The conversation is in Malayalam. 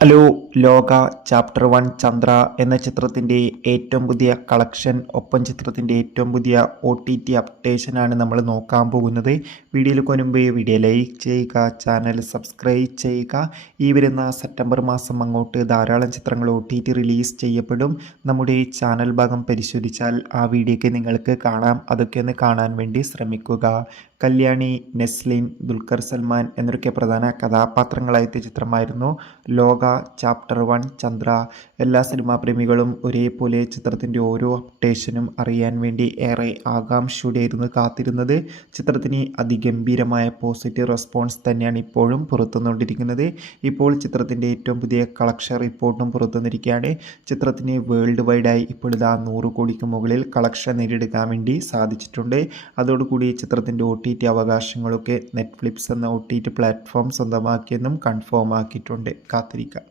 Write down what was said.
ഹലോ. ലോക ചാപ്റ്റർ 1 ചന്ദ്ര എന്ന ചിത്രത്തിൻ്റെ ഏറ്റവും പുതിയ കളക്ഷൻ, ഒപ്പം ചിത്രത്തിൻ്റെ ഏറ്റവും പുതിയ OTT അപ്ഡേഷനാണ് നമ്മൾ നോക്കാൻ പോകുന്നത്. വീഡിയോയിൽ മുൻപ് വീഡിയോ ലൈക്ക് ചെയ്യുക, ചാനൽ സബ്സ്ക്രൈബ് ചെയ്യുക. ഈ വരുന്ന സെപ്റ്റംബർ മാസം അങ്ങോട്ട് ധാരാളം ചിത്രങ്ങൾ OTT റിലീസ് ചെയ്യപ്പെടും. നമ്മുടെ ചാനൽ ഭാഗം പരിശോധിച്ചാൽ ആ വീഡിയോയ്ക്ക് നിങ്ങൾക്ക് കാണാം. അതൊക്കെ ഒന്ന് കാണാൻ വേണ്ടി ശ്രമിക്കുക. കല്യാണി, നെസ്ലിൻ, ദുൽഖർ സൽമാൻ എന്നൊക്കെ പ്രധാന കഥാപാത്രങ്ങളായെത്തിയ ചിത്രമായിരുന്നു ലോക ചാപ്റ്റർ 1 ചന്ദ്ര. എല്ലാ സിനിമാ പ്രേമികളും ഒരേപോലെ ചിത്രത്തിൻ്റെ ഓരോ അപ്ഡേഷനും അറിയാൻ വേണ്ടി ഏറെ ആകാംക്ഷയോടെയായിരുന്നു കാത്തിരുന്നത്. ചിത്രത്തിന് അതിഗംഭീരമായ പോസിറ്റീവ് റെസ്പോൺസ് തന്നെയാണ് ഇപ്പോഴും പുറത്തുവന്നുകൊണ്ടിരിക്കുന്നത്. ഇപ്പോൾ ചിത്രത്തിൻ്റെ ഏറ്റവും പുതിയ കളക്ഷൻ റിപ്പോർട്ടും പുറത്തുവന്നിരിക്കുകയാണ്. ചിത്രത്തിന് വേൾഡ് വൈഡായി ഇപ്പോൾ ഇതാ 100 കോടിക്ക് മുകളിൽ കളക്ഷൻ നേടിയെടുക്കാൻ വേണ്ടി സാധിച്ചിട്ടുണ്ട്. അതോടുകൂടി ചിത്രത്തിൻ്റെ OTT അവകാശങ്ങളൊക്കെ നെറ്റ്ഫ്ലിക്സ് എന്ന OTT പ്ലാറ്റ്ഫോം സ്വന്തമാക്കിയെന്നും കൺഫേം ആക്കിയിട്ടുണ്ട്. കാത്തിരിക്കാം.